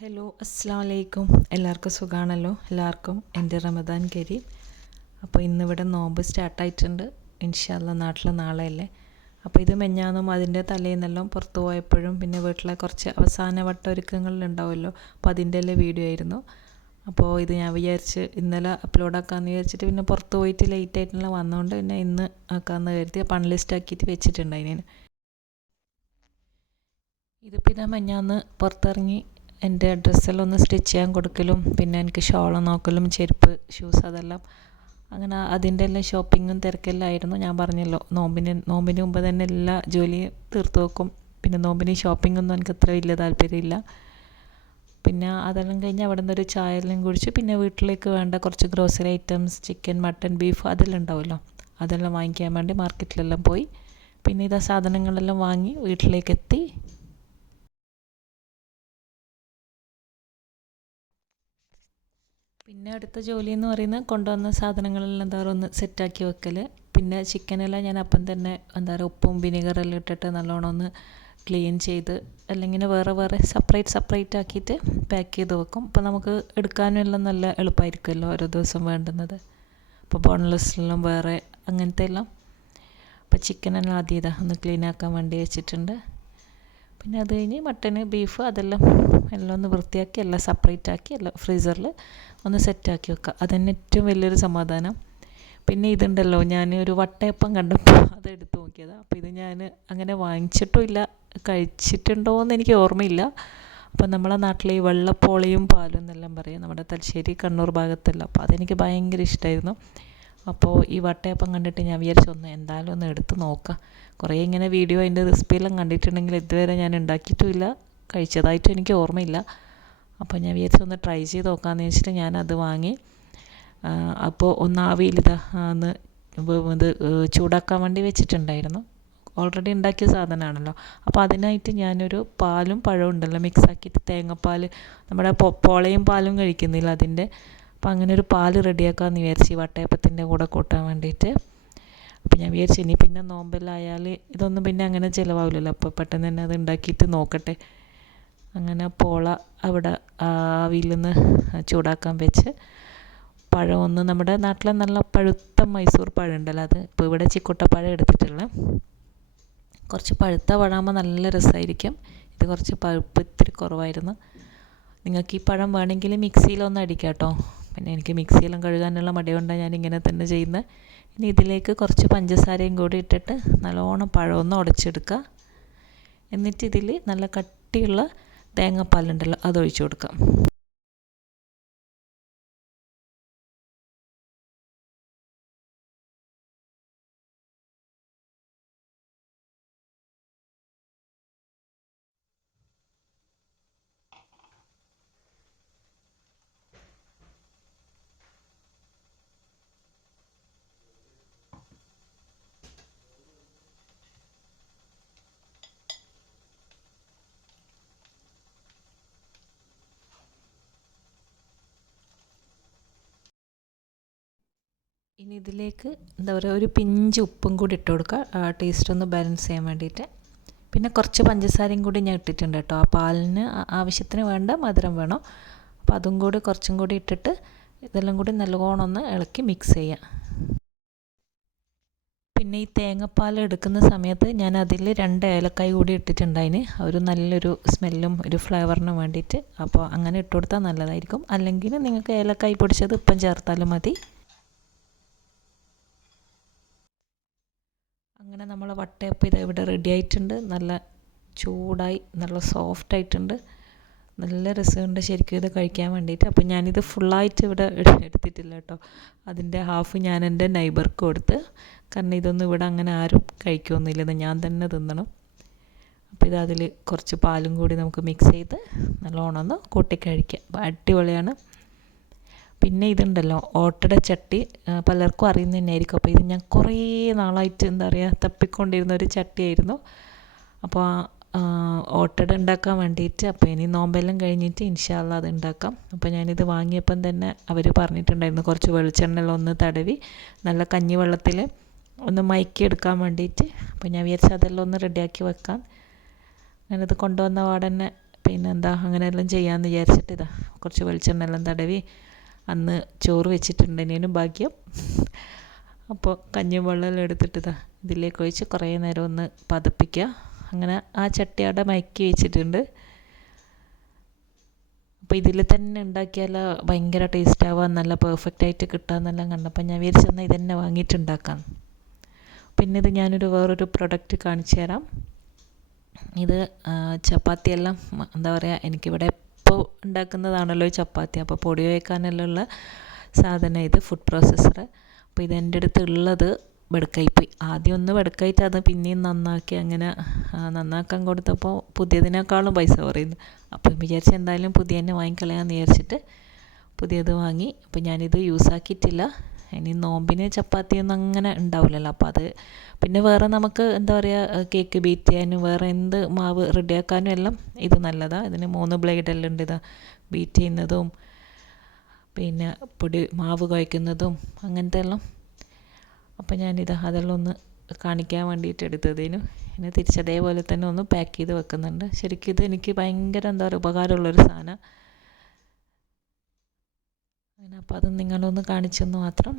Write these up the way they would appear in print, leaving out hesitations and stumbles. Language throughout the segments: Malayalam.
ഹലോ അസ്സാം വലൈക്കും. എല്ലാവർക്കും സുഖമാണല്ലോ? എല്ലാവർക്കും എൻ്റെ റമദാൻ കരീം. അപ്പോൾ ഇന്നിവിടെ നോമ്പ് സ്റ്റാർട്ടായിട്ടുണ്ട്. ഇൻഷാ അല്ലാ നാട്ടിൽ നാളെയല്ലേ. അപ്പോൾ ഇത് മെഞ്ഞാന്നും അതിൻ്റെ തലേന്നെല്ലാം പുറത്തു പോയപ്പോഴും പിന്നെ വീട്ടിലെ കുറച്ച് അവസാന വട്ട ഒരുക്കങ്ങളിലുണ്ടാവുമല്ലോ, അപ്പോൾ അതിൻ്റെ എല്ലാം വീഡിയോ ആയിരുന്നു. അപ്പോൾ ഇത് ഞാൻ വിചാരിച്ച് ഇന്നലെ അപ്ലോഡ് ആക്കാമെന്ന് വിചാരിച്ചിട്ട് പിന്നെ പുറത്ത് പോയിട്ട് ലേറ്റ് ആയിട്ടുള്ള വന്നതുകൊണ്ട് പിന്നെ ഇന്ന് ആക്കാമെന്ന് കരുതി പൺലിസ്റ്റ് ആക്കിയിട്ട് വെച്ചിട്ടുണ്ട്. ഇതിപ്പോൾ ഇതാ മെഞ്ഞാന്ന് പുറത്തിറങ്ങി എൻ്റെ ഡ്രസ്സെല്ലാം ഒന്ന് സ്റ്റിച്ച് ചെയ്യാൻ കൊടുക്കലും പിന്നെ എനിക്ക് ഷോള് നോക്കലും ചെരുപ്പ് ഷൂസ് അതെല്ലാം അങ്ങനെ അതിൻ്റെ എല്ലാം ഷോപ്പിങ്ങും തിരക്കെല്ലാം ആയിരുന്നു. ഞാൻ പറഞ്ഞല്ലോ നോമ്പിന് മുമ്പ് തന്നെ എല്ലാ ജോലിയും തീർത്ത് വെക്കും. പിന്നെ നോമ്പിന് ഷോപ്പിങ്ങൊന്നും എനിക്ക് അത്ര വലിയ താല്പര്യമില്ല. പിന്നെ അതെല്ലാം കഴിഞ്ഞ് അവിടെ നിന്നൊരു ചായ എല്ലാം കുടിച്ച് പിന്നെ വീട്ടിലേക്ക് വേണ്ട കുറച്ച് grocery items chicken mutton beef അതെല്ലാം ഉണ്ടാവുമല്ലോ, അതെല്ലാം വാങ്ങിക്കാൻ വേണ്ടി മാർക്കറ്റിലെല്ലാം പോയി. പിന്നെ ഇതാ സാധനങ്ങളെല്ലാം വാങ്ങി വീട്ടിലേക്ക് എത്തി. പിന്നെ അടുത്ത ജോലി എന്ന് പറയുന്നത് കൊണ്ടുവന്ന സാധനങ്ങളെല്ലാം എന്താ പറയുക ഒന്ന് സെറ്റാക്കി വെക്കൽ. പിന്നെ ചിക്കനെല്ലാം ഞാൻ അപ്പം തന്നെ എന്താ പറയുക ഉപ്പും വിനീഗറെല്ലാം ഇട്ടിട്ട് നല്ലോണം ഒന്ന് ക്ലീൻ ചെയ്ത് അല്ലെങ്കിൽ വേറെ സെപ്പറേറ്റ് ആക്കിയിട്ട് പാക്ക് ചെയ്ത് വെക്കും. അപ്പോൾ നമുക്ക് എടുക്കാനും എല്ലാം നല്ല എളുപ്പമായിരിക്കുമല്ലോ ഓരോ ദിവസം വേണ്ടുന്നത്. അപ്പോൾ ബോൺലെസ്സെല്ലാം വേറെ അങ്ങനത്തെ എല്ലാം. അപ്പോൾ ചിക്കനെല്ലാം ആദ്യം ഇതാ ഒന്ന് ക്ലീൻ ആക്കാൻ വേണ്ടി വെച്ചിട്ടുണ്ട്. പിന്നെ അത് കഴിഞ്ഞ് മട്ടന് ബീഫ് അതെല്ലാം ഒന്ന് വൃത്തിയാക്കി എല്ലാം സെപ്പറേറ്റ് ആക്കി എല്ലാം ഫ്രീസറിൽ ഒന്ന് സെറ്റാക്കി വെക്കുക. അതന്നെ ഏറ്റവും വലിയൊരു സമാധാനം. പിന്നെ ഇതുണ്ടല്ലോ, ഞാൻ ഒരു വട്ടയപ്പം കണ്ടപ്പോൾ അതെടുത്ത് നോക്കിയതാണ്. അപ്പോൾ ഇത് ഞാൻ അങ്ങനെ വാങ്ങിച്ചിട്ടുമില്ല, കഴിച്ചിട്ടുണ്ടോ എന്ന് എനിക്ക് ഓർമ്മയില്ല. അപ്പോൾ നമ്മളെ നാട്ടിൽ ഈ വെള്ളപ്പോളയും പാലും എന്നെല്ലാം പറയും, നമ്മുടെ തലശ്ശേരി കണ്ണൂർ ഭാഗത്തെല്ലാം. അപ്പോൾ അതെനിക്ക് ഭയങ്കര ഇഷ്ടമായിരുന്നു. അപ്പോൾ ഈ വട്ടയപ്പം കണ്ടിട്ട് ഞാൻ വിചാരിച്ചു എന്തായാലും ഒന്ന് എടുത്ത് നോക്കാം. കുറേ ഇങ്ങനെ വീഡിയോ അതിൻ്റെ റെസിപ്പിയെല്ലാം കണ്ടിട്ടുണ്ടെങ്കിൽ ഇതുവരെ ഞാൻ ഉണ്ടാക്കിയിട്ടുമില്ല, കഴിച്ചതായിട്ടും എനിക്ക് ഓർമ്മയില്ല. അപ്പോൾ ഞാൻ വിചാരിച്ചു ട്രൈ ചെയ്ത് നോക്കാമെന്ന് വെച്ചിട്ട് ഞാനത് വാങ്ങി. അപ്പോൾ ആവിയിലിതാ ഒന്ന് ഇത് ചൂടാക്കാൻ വേണ്ടി വെച്ചിട്ടുണ്ടായിരുന്നു. ഓൾറെഡി ഉണ്ടാക്കിയ സാധനമാണല്ലോ. അപ്പോൾ അതിനായിട്ട് ഞാനൊരു പാലും പഴവും ഉണ്ടല്ലോ മിക്സാക്കിയിട്ട് തേങ്ങാപ്പാൽ, നമ്മുടെ പോളയും പാലും കഴിക്കുന്നില്ല അതിൻ്റെ, അപ്പോൾ അങ്ങനെ ഒരു പാല് റെഡിയാക്കാമെന്ന് വിചാരിച്ചു ഈ വട്ടയപ്പത്തിൻ്റെ കൂടെ കൂട്ടാൻ വേണ്ടിയിട്ട്. അപ്പോൾ ഞാൻ വിചാരിച്ചു ഇനി പിന്നെ നോമ്പെല്ലായാൽ ഇതൊന്നും പിന്നെ അങ്ങനെ ചിലവാവില്ലല്ലോ, അപ്പോൾ പെട്ടെന്ന് തന്നെ അത് ഉണ്ടാക്കിയിട്ട് നോക്കട്ടെ. അങ്ങനെ പോള അവിടെ ആവിയിൽ നിന്ന് ചൂടാക്കാൻ വെച്ച് പഴം ഒന്ന് നമ്മുടെ നാട്ടിലെ നല്ല പഴുത്ത മൈസൂർ പഴം ഉണ്ടല്ലോ, അത് ഇപ്പോൾ ഇവിടെ ചിക്കുട്ടപ്പഴം എടുത്തിട്ടുള്ളത്. കുറച്ച് പഴുത്ത പഴമാകുമ്പോൾ നല്ല രസമായിരിക്കും. ഇത് കുറച്ച് പഴുപ്പ് ഇത്തിരി കുറവായിരുന്നു. നിങ്ങൾക്ക് ഈ പഴം വേണമെങ്കിൽ മിക്സിയിലൊന്ന് അടിക്കാം കേട്ടോ. പിന്നെ എനിക്ക് മിക്സിയിലും കഴുകാനുള്ള മടികൊണ്ടാണ് ഞാൻ ഇങ്ങനെ തന്നെ ചെയ്യുന്നത്. ഇനി ഇതിലേക്ക് കുറച്ച് പഞ്ചസാരയും കൂടി ഇട്ടിട്ട് നല്ലോണം പഴം ഒന്ന് ഉടച്ചെടുക്കുക. എന്നിട്ട് ഇതിൽ നല്ല കട്ടിയുള്ള തേങ്ങാപ്പാലുണ്ടല്ലോ അതൊഴിച്ച് കൊടുക്കാം. ഇനി ഇതിലേക്ക് എന്താ പറയുക ഒരു പിഞ്ച് ഉപ്പും കൂടി ഇട്ട് കൊടുക്കുക, ടേസ്റ്റ് ഒന്ന് ബാലൻസ് ചെയ്യാൻ വേണ്ടിയിട്ട്. പിന്നെ കുറച്ച് പഞ്ചസാരയും കൂടി ഞാൻ ഇട്ടിട്ടുണ്ട് കേട്ടോ. ആ പാലിന് ആവശ്യത്തിന് വേണ്ട മധുരം വേണം. അപ്പോൾ അതും കൂടി കുറച്ചും കൂടി ഇട്ടിട്ട് ഇതെല്ലാം കൂടി നല്ലോണം ഒന്ന് ഇളക്കി മിക്സ് ചെയ്യുക. പിന്നെ ഈ തേങ്ങാപ്പാൽ എടുക്കുന്ന സമയത്ത് ഞാൻ അതിൽ 2 ഏലക്കായ് കൂടി ഇട്ടിട്ടുണ്ടായിന്, ഒരു നല്ലൊരു സ്മെല്ലും ഒരു ഫ്ലേവറിനും വേണ്ടിയിട്ട്. അപ്പോൾ അങ്ങനെ ഇട്ട് കൊടുത്താൽ നല്ലതായിരിക്കും. അല്ലെങ്കിൽ നിങ്ങൾക്ക് ഏലക്കായ് പൊടിച്ചത് ഇപ്പം ചേർത്താലും മതി. അങ്ങനെ നമ്മൾ വട്ടയപ്പം ഇത് ഇവിടെ റെഡി ആയിട്ടുണ്ട്. നല്ല ചൂടായി നല്ല സോഫ്റ്റ് ആയിട്ടുണ്ട്, നല്ല രസമുണ്ട് ശരിക്കും ഇത് കഴിക്കാൻ വേണ്ടിയിട്ട്. അപ്പോൾ ഞാനിത് ഫുള്ളായിട്ട് ഇവിടെ എടുത്തിട്ടില്ല കേട്ടോ. അതിൻ്റെ ഹാഫ് ഞാൻ എൻ്റെ നൈബർക്ക് കൊടുത്ത്, കാരണം ഇതൊന്നും ഇവിടെ അങ്ങനെ ആരും കഴിക്കുമൊന്നുമില്ല, ഇത് ഞാൻ തന്നെ തിന്നണം. അപ്പോൾ ഇത് അതിൽ കുറച്ച് പാലും കൂടി നമുക്ക് മിക്സ് ചെയ്ത് നല്ലോണം ഒന്ന് കൂട്ടി കഴിക്കാം. അപ്പോൾ അടിപൊളിയാണ്. പിന്നെ ഇതുണ്ടല്ലോ ഓട്ടട ചട്ടി, പലർക്കും അറിയുന്നത് തന്നെയായിരിക്കും. അപ്പോൾ ഇത് ഞാൻ കുറേ നാളായിട്ട് എന്താ പറയുക തപ്പിക്കൊണ്ടിരുന്ന ഒരു ചട്ടിയായിരുന്നു. അപ്പോൾ ഓട്ടട ഉണ്ടാക്കാൻ വേണ്ടിയിട്ട്. അപ്പോൾ ഇനി നോമ്പെല്ലാം കഴിഞ്ഞിട്ട് ഇൻഷാ അല്ലാ അത് ഉണ്ടാക്കാം. അപ്പോൾ ഞാനിത് വാങ്ങിയപ്പം തന്നെ അവർ പറഞ്ഞിട്ടുണ്ടായിരുന്നു കുറച്ച് വെളിച്ചെണ്ണ ഒന്ന് തടവി നല്ല കഞ്ഞിവെള്ളത്തിൽ ഒന്ന് മയക്കി എടുക്കാൻ വേണ്ടിയിട്ട്. അപ്പോൾ ഞാൻ വിചാരിച്ചു അതെല്ലാം ഒന്ന് റെഡിയാക്കി വെക്കാം. ഞാനത് കൊണ്ടുവന്ന പാടന്നെ പിന്നെന്താ അങ്ങനെയെല്ലാം ചെയ്യാമെന്ന് വിചാരിച്ചിട്ട് ഇതാ കുറച്ച് വെളിച്ചെണ്ണ എല്ലാം തടവി അന്ന് ചോറ് വെച്ചിട്ടുണ്ട്, ഇനിയും ഭാഗ്യം. അപ്പോൾ കഞ്ഞിയും വെള്ളമെല്ലാം എടുത്തിട്ട് ഇതാ ഇതിലേക്ക് ഒഴിച്ച് കുറേ നേരം ഒന്ന് പതപ്പിക്കുക. അങ്ങനെ ആ ചട്ടി അവിടെ മയക്കി വെച്ചിട്ടുണ്ട്. അപ്പോൾ ഇതിൽ തന്നെ ഉണ്ടാക്കിയാൽ ഭയങ്കര ടേസ്റ്റ് ആവാൻ നല്ല പെർഫെക്റ്റ് ആയിട്ട് കിട്ടാമെന്നെല്ലാം കണ്ടപ്പോൾ ഞാൻ വിചാരിച്ചെന്നാൽ ഇതന്നെ വാങ്ങിയിട്ടുണ്ടാക്കാം. പിന്നെ ഇത് ഞാനൊരു വേറൊരു പ്രൊഡക്റ്റ് കാണിച്ചു തരാം. ഇത് ചപ്പാത്തിയെല്ലാം എന്താ പറയുക, എനിക്കിവിടെ ഇപ്പോൾ ഉണ്ടാക്കുന്നതാണല്ലോ ചപ്പാത്തി, അപ്പോൾ പൊടി വയ്ക്കാനെല്ലാം ഉള്ള സാധനം ഇത്, ഫുഡ് പ്രോസസ്സർ. അപ്പോൾ ഇതെൻ്റെ അടുത്ത് ഉള്ളത് വെടുക്കായിപ്പോയി. ആദ്യം ഒന്ന് വെടുക്കായിട്ട് അത് പിന്നെയും നന്നാക്കി, അങ്ങനെ നന്നാക്കാൻ കൊടുത്തപ്പോൾ പുതിയതിനേക്കാളും പൈസ പറയുന്നു. അപ്പോൾ വിചാരിച്ച് എന്തായാലും പുതിയ തന്നെ വാങ്ങിക്കളയാമെന്ന് വിചാരിച്ചിട്ട് പുതിയത് വാങ്ങി. അപ്പോൾ ഞാനിത് യൂസ് ആക്കിയിട്ടില്ല. ഇനി നോമ്പിന് ചപ്പാത്തിയൊന്നും അങ്ങനെ ഉണ്ടാവില്ലല്ലോ, അപ്പോൾ അത് പിന്നെ വേറെ നമുക്ക് എന്താ പറയുക, കേക്ക് ബീറ്റ് ചെയ്യാനും വേറെ എന്ത് മാവ് റെഡിയാക്കാനും എല്ലാം ഇത് നല്ലതാണ്. ഇതിന് 3 ബ്ലേഡെല്ലാം ഉണ്ട്. ഇതാ ബീറ്റ് ചെയ്യുന്നതും പിന്നെ പൊടി മാവ് കുഴയ്ക്കുന്നതും അങ്ങനത്തെ എല്ലാം. അപ്പോൾ ഞാനിതാ അതെല്ലാം ഒന്ന് കാണിക്കാൻ വേണ്ടിയിട്ട് എടുത്തതിനും ഇനി തിരിച്ചതേപോലെ തന്നെ ഒന്ന് പാക്ക് ചെയ്ത് വെക്കുന്നുണ്ട്. ശരിക്കും ഇത് എനിക്ക് ഭയങ്കര എന്താ പറയുക ഉപകാരമുള്ളൊരു സാധനം. അങ്ങനെ അപ്പോൾ അത് നിങ്ങളൊന്ന് കാണിച്ചെന്ന് മാത്രം.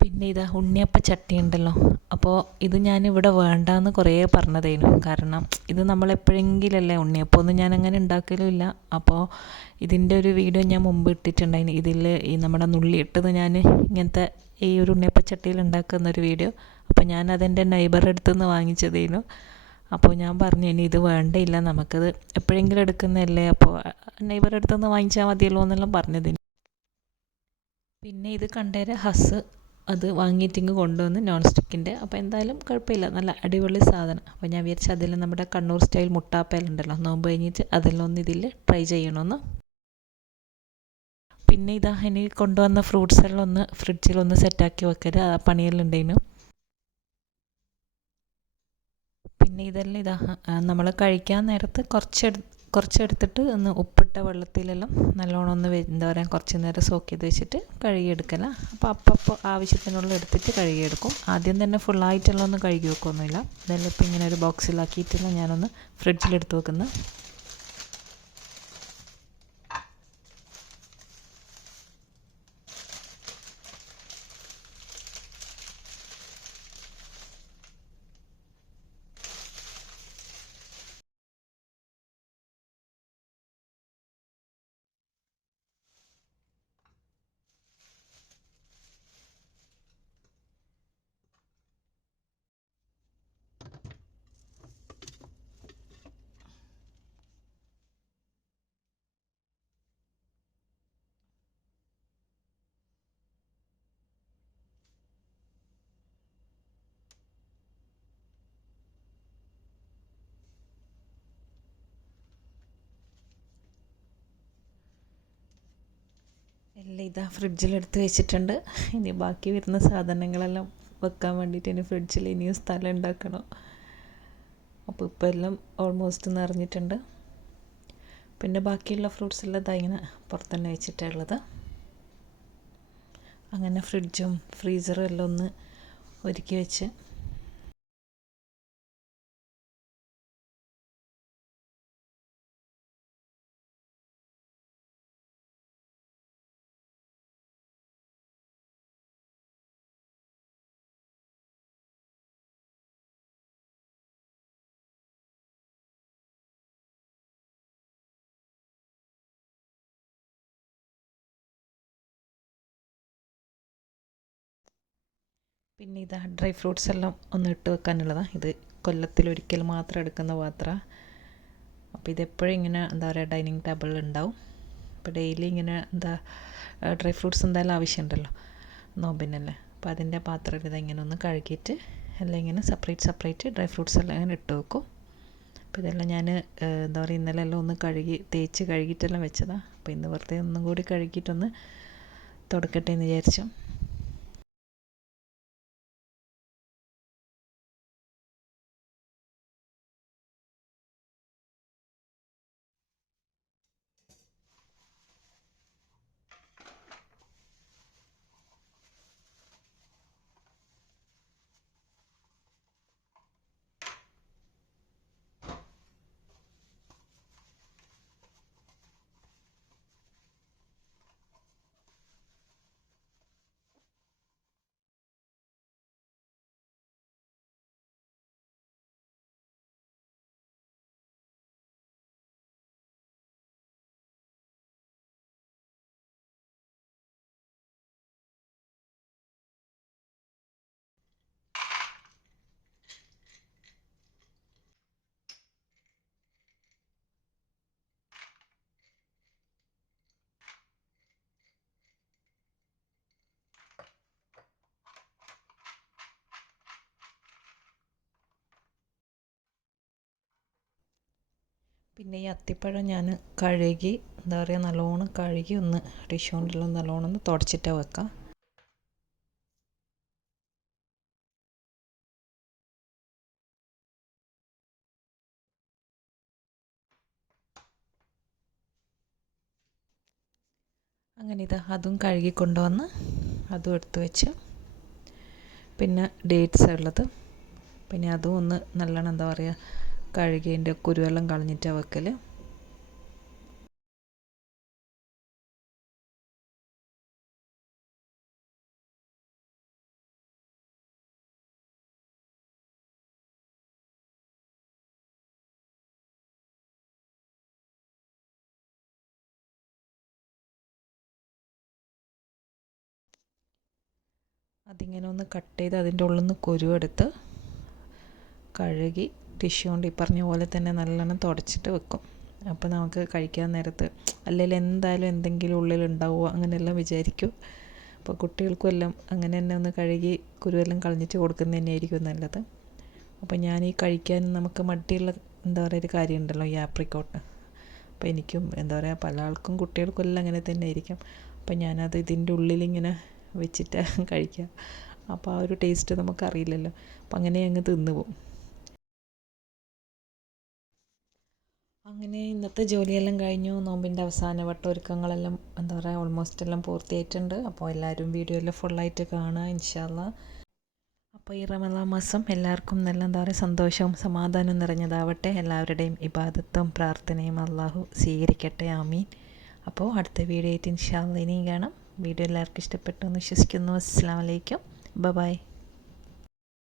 പിന്നെ ഇതാ ഉണ്ണിയപ്പ ചട്ടി ഉണ്ടല്ലോ, അപ്പോൾ ഇത് ഞാനിവിടെ വേണ്ടാന്ന് കുറേ പറഞ്ഞതായിരുന്നു. കാരണം ഇത് നമ്മളെപ്പോഴെങ്കിലല്ലേ, ഉണ്ണിയപ്പമൊന്നും ഞാനങ്ങനെ ഉണ്ടാക്കലുമില്ല. അപ്പോൾ ഇതിൻ്റെ ഒരു വീഡിയോ ഞാൻ മുമ്പ് ഇട്ടിട്ടുണ്ടായിരുന്നു. ഇതിൽ ഈ നമ്മുടെ നുള്ളി ഇട്ടത് ഞാൻ ഇങ്ങനത്തെ ഈ ഒരു ഉണ്ണിയപ്പ ചട്ടിയിൽ ഉണ്ടാക്കുന്നൊരു വീഡിയോ. അപ്പോൾ ഞാൻ അതെൻ്റെ നൈബറുടെ അടുത്ത് നിന്ന് വാങ്ങിച്ചതായിരുന്നു. അപ്പോൾ ഞാൻ പറഞ്ഞു ഇനി ഇത് വേണ്ടയില്ല, നമുക്കത് എപ്പോഴെങ്കിലും എടുക്കുന്നതല്ലേ, അപ്പോൾ നൈബറുടെ അടുത്ത് നിന്ന് വാങ്ങിച്ചാൽ മതിയല്ലോ എന്നെല്ലാം പറഞ്ഞതിന്. പിന്നെ ഇത് കണ്ടേരെ ഹസ് അത് വാങ്ങിയിട്ടിങ്ങ് കൊണ്ടുവന്ന് നോൺ സ്റ്റിക്കിൻ്റെ. അപ്പോൾ എന്തായാലും കുഴപ്പമില്ല, നല്ല അടിപൊളി സാധനം. അപ്പോൾ ഞാൻ വിചാരിച്ചു അതിൽ നമ്മുടെ കണ്ണൂർ സ്റ്റൈൽ മുട്ടാപ്പയിലുണ്ടല്ലോ, നോമ്പ് കഴിഞ്ഞിട്ട് അതെല്ലാം ഒന്ന് ഇതിൽ ട്രൈ ചെയ്യണമെന്ന്. പിന്നെ ഇതാ ഇനി കൊണ്ടുവന്ന ഫ്രൂട്ട്സ് എല്ലാം ഒന്ന് ഫ്രിഡ്ജിലൊന്ന് സെറ്റാക്കി വെക്കരുത്, ആ പണിയെല്ലാം ഉണ്ടായിരുന്നു. പിന്നെ ഇതെല്ലാം ഇതാ നമ്മൾ കഴിക്കാൻ നേരത്ത് കുറച്ചെടുത്തിട്ട് ഒന്ന് ഉപ്പിട്ട വെള്ളത്തിലെല്ലാം നല്ലോണം ഒന്ന് എന്താ പറയുക കുറച്ച് നേരം സോക്ക് ചെയ്ത് വെച്ചിട്ട് കഴുകിയെടുക്കല. അപ്പോൾ ആവശ്യത്തിനുള്ള എടുത്തിട്ട് കഴുകിയെടുക്കും. ആദ്യം തന്നെ ഫുള്ളായിട്ടെല്ലാം ഒന്ന് കഴുകി വെക്കൊന്നുമില്ല. ഇതെല്ലാം ഇപ്പോൾ ഇങ്ങനെ ഒരു ബോക്സിലാക്കിയിട്ടെല്ലാം ഞാനൊന്ന് ഫ്രിഡ്ജിലെടുത്ത് വെക്കുന്നു. എല്ലാം ഇതാ ഫ്രിഡ്ജിലെടുത്ത് വെച്ചിട്ടുണ്ട്. ഇനി ബാക്കി വരുന്ന സാധനങ്ങളെല്ലാം വെക്കാൻ വേണ്ടിയിട്ട് ഇനി ഫ്രിഡ്ജിൽ ഇനിയും സ്ഥലം ഉണ്ടാക്കണം. അപ്പോൾ ഇപ്പോൾ എല്ലാം ഓൾമോസ്റ്റ് നിറഞ്ഞിട്ടുണ്ട്. പിന്നെ ബാക്കിയുള്ള ഫ്രൂട്ട്സ് എല്ലാം ഇതാ ഇങ്ങനെ പുറത്തുതന്നെ വെച്ചിട്ടുള്ളത്. അങ്ങനെ ഫ്രിഡ്ജും ഫ്രീസറും എല്ലാം ഒന്ന് ഒരുക്കി വെച്ച് പിന്നെ ഇതാ ഡ്രൈ ഫ്രൂട്ട്സ് എല്ലാം ഒന്ന് ഇട്ട് വെക്കാനുള്ളതാണ്. ഇത് കൊല്ലത്തിലൊരിക്കൽ മാത്രം എടുക്കുന്ന പാത്രം. അപ്പോൾ ഇതെപ്പോഴും ഇങ്ങനെ എന്താ പറയുക ഡൈനിങ് ടേബിളിൽ ഉണ്ടാവും. അപ്പോൾ ഡെയിലി ഇങ്ങനെ എന്താ ഡ്രൈ ഫ്രൂട്ട്സ് എന്തായാലും ആവശ്യമുണ്ടല്ലോ നോമ്പിനല്ലേ. അപ്പോൾ അതിൻ്റെ പാത്രം ഇത് ഇങ്ങനെ ഒന്ന് കഴുകിയിട്ട് എല്ലാം ഇങ്ങനെ സെപ്പറേറ്റ് ഡ്രൈ ഫ്രൂട്ട്സ് എല്ലാം ഇങ്ങനെ ഇട്ട് വെക്കും. അപ്പോൾ ഇതെല്ലാം ഞാൻ എന്താ പറയുക ഇന്നലെ എല്ലാം ഒന്ന് തേച്ച് കഴുകിയിട്ടെല്ലാം വെച്ചതാണ്. അപ്പോൾ ഇന്ന് വെറുതെ ഒന്നും കൂടി കഴുകിയിട്ടൊന്ന് തുടക്കട്ടെ എന്ന് വിചാരിച്ചു. പിന്നെ ഈ അത്തിപ്പഴം ഞാൻ കഴുകി എന്താ പറയുക നല്ലോണം കഴുകി ഒന്ന് ടിഷ്യൂ കൊണ്ടെല്ലാം നല്ലോണം ഒന്ന് തുടച്ചിട്ടാണ് വെക്കാം. അങ്ങനെ അതും കഴുകി കൊണ്ടുവന്ന് അതും എടുത്ത് വെച്ച്, പിന്നെ ഡേറ്റ്സ് ഉള്ളത്, പിന്നെ അതും ഒന്ന് നല്ലോണം എന്താ പറയുക കഴുകി അതിൻ്റെ കുരുവെല്ലാം കളഞ്ഞിട്ടാണ് വെക്കൽ. അതിങ്ങനെ ഒന്ന് കട്ട് ചെയ്ത് അതിൻ്റെ ഉള്ളിൽ നിന്ന് കുരുവെടുത്ത് കഴുകി ടിഷ്യൂ കൊണ്ട് ഈ പറഞ്ഞ പോലെ തന്നെ നല്ലോണം തുടച്ചിട്ട് വെക്കും. അപ്പോൾ നമുക്ക് കഴിക്കാൻ നേരത്ത് അല്ലെങ്കിൽ എന്തായാലും എന്തെങ്കിലും ഉള്ളിലുണ്ടാവുമോ അങ്ങനെയെല്ലാം വിചാരിക്കും. അപ്പോൾ കുട്ടികൾക്കും എല്ലാം അങ്ങനെ തന്നെ ഒന്ന് കഴുകി കുരുവെല്ലാം കളഞ്ഞിട്ട് കൊടുക്കുന്നത് തന്നെയായിരിക്കും നല്ലത്. അപ്പോൾ ഞാൻ ഈ കഴിക്കാൻ നമുക്ക് മടിയുള്ള എന്താ പറയുക ഒരു കാര്യമുണ്ടല്ലോ ഈ ആപ്രിക്കോട്ട്. അപ്പോൾ എനിക്കും എന്താ പറയുക പല ആൾക്കും കുട്ടികൾക്കും എല്ലാം അങ്ങനെ തന്നെ ആയിരിക്കും. അപ്പോൾ ഞാനത് ഇതിൻ്റെ ഉള്ളിലിങ്ങനെ വെച്ചിട്ട് കഴിക്കുക. അപ്പോൾ ആ ഒരു ടേസ്റ്റ് നമുക്കറിയില്ലല്ലോ. അപ്പോൾ അങ്ങനെ അങ്ങ് തിന്നു പോകും. അങ്ങനെ ഇന്നത്തെ ജോലിയെല്ലാം കഴിഞ്ഞു. നോമ്പിൻ്റെ അവസാന വട്ട ഒരുക്കങ്ങളെല്ലാം എന്താ പറയുക ഓൾമോസ്റ്റ് എല്ലാം പൂർത്തിയായിട്ടുണ്ട്. അപ്പോൾ എല്ലാവരും വീഡിയോ എല്ലാം ഫുള്ളായിട്ട് കാണുക ഇൻഷാ അല്ലാഹ്. അപ്പോൾ ഈ റമദാൻ മാസം എല്ലാവർക്കും നല്ല എന്താ പറയുക സന്തോഷവും സമാധാനവും നിറഞ്ഞതാവട്ടെ. എല്ലാവരുടെയും ഇബാദത്തും പ്രാർത്ഥനയും അള്ളാഹു സ്വീകരിക്കട്ടെ, ആമീൻ. അപ്പോൾ അടുത്ത വീഡിയോ ആയിട്ട് ഇൻഷാ അല്ലാഹ് ഇനിയും കാണാം. വീഡിയോ എല്ലാവർക്കും ഇഷ്ടപ്പെട്ടു എന്ന് വിശ്വസിക്കുന്നു. അസ്സലാമു അലൈക്കും, ബൈ.